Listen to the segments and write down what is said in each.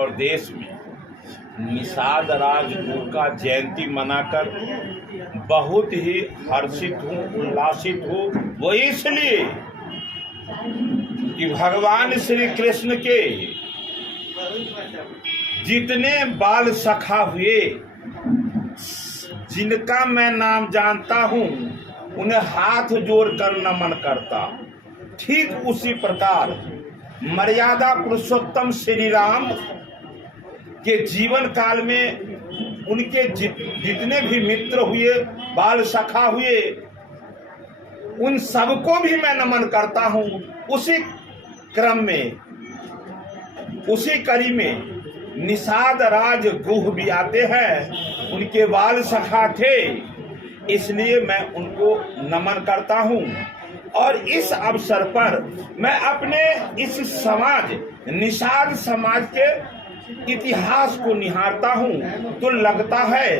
और देश में निषाद राजगुरु का जयंती मनाकर बहुत ही हर्षित हूँ, उल्लासित हूँ। वो इसलिए कि भगवान श्री कृष्ण के जितने बाल सखा हुए, जिनका मैं नाम जानता हूँ, उन्हें हाथ जोड़कर नमन करता। ठीक उसी प्रकार मर्यादा पुरुषोत्तम श्री राम के जीवन काल में उनके जितने भी मित्र हुए, बाल सखा हुए, उन सबको भी मैं नमन करता हूँ। उसी क्रम में, उसी कड़ी में निषाद राज गुरु भी आते हैं, उनके बाल सखा थे, इसलिए मैं उनको नमन करता हूँ। और इस अवसर पर मैं अपने इस समाज, निषाद समाज के इतिहास को निहारता हूँ तो लगता है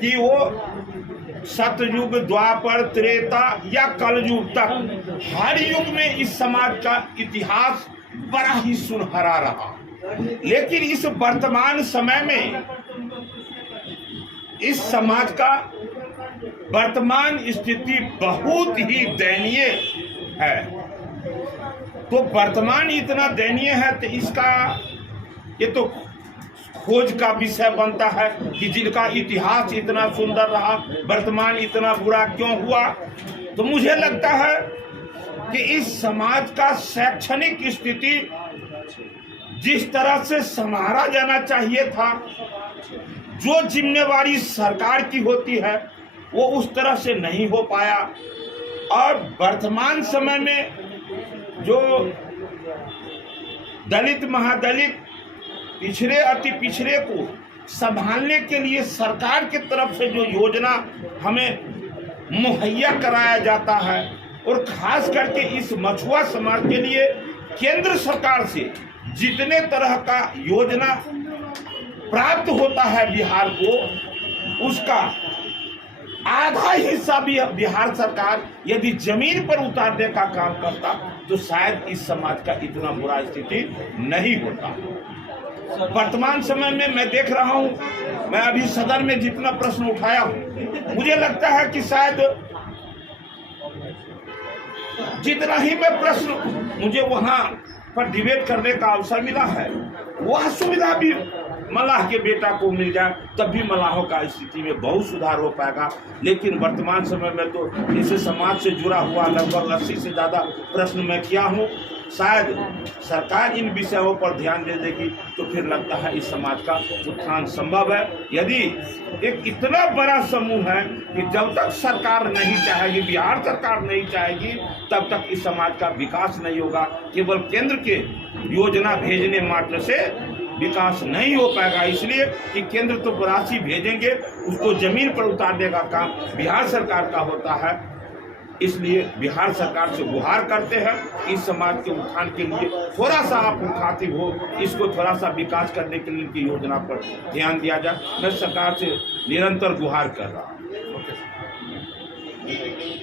कि वो सतयुग, द्वापर, त्रेता या कलयुग तक हर युग में इस समाज का इतिहास बड़ा ही सुनहरा रहा। लेकिन इस वर्तमान समय में इस समाज का वर्तमान स्थिति बहुत ही दयनीय है। तो वर्तमान इतना दयनीय है तो इसका ये तो खोज का विषय बनता है कि जिनका इतिहास इतना सुंदर रहा, वर्तमान इतना बुरा क्यों हुआ। तो मुझे लगता है कि इस समाज का शैक्षणिक स्थिति जिस तरह से संवारा जाना चाहिए था, जो जिम्मेवारी सरकार की होती है, वो उस तरह से नहीं हो पाया। और वर्तमान समय में जो दलित, महादलित, पिछड़े, अति पिछड़े को संभालने के लिए सरकार की तरफ से जो योजना हमें मुहैया कराया जाता है, और खास करके इस मछुआ समाज के लिए केंद्र सरकार से जितने तरह का योजना प्राप्त होता है बिहार को, उसका आधा हिस्सा भी बिहार सरकार यदि जमीन पर उतारने का काम करता तो शायद इस समाज का इतना बुरा स्थिति नहीं होता। वर्तमान समय में मैं देख रहा हूं, मैं अभी सदन में जितना प्रश्न उठाया हूं, मुझे लगता है कि शायद जितना ही मैं प्रश्न मुझे वहां पर डिबेट करने का अवसर मिला है, वह सुविधा भी मल्लाह के बेटा को मिल जाए तब भी मल्लाहों का स्थिति में बहुत सुधार हो पाएगा। लेकिन वर्तमान समय में तो इस समाज से जुड़ा हुआ लगभग 80 से ज़्यादा प्रश्न मैं किया हूँ। शायद सरकार इन विषयों पर ध्यान दे देगी तो फिर लगता है इस समाज का उत्थान संभव है। यदि एक इतना बड़ा समूह है कि जब तक सरकार नहीं चाहेगी, बिहार सरकार नहीं चाहेगी, तब तक इस समाज का विकास नहीं होगा। केवल केंद्र के योजना भेजने मात्र से विकास नहीं हो पाएगा, इसलिए कि केंद्र तो राशि भेजेंगे, उसको जमीन पर उतारने का काम बिहार सरकार का होता है। इसलिए बिहार सरकार से गुहार करते हैं कि इस समाज के उत्थान के लिए थोड़ा सा आप मुखातिब हो, इसको थोड़ा सा विकास करने के लिए इनकी योजना पर ध्यान दिया जाए। मैं सरकार से निरंतर गुहार कर रहा हूँ।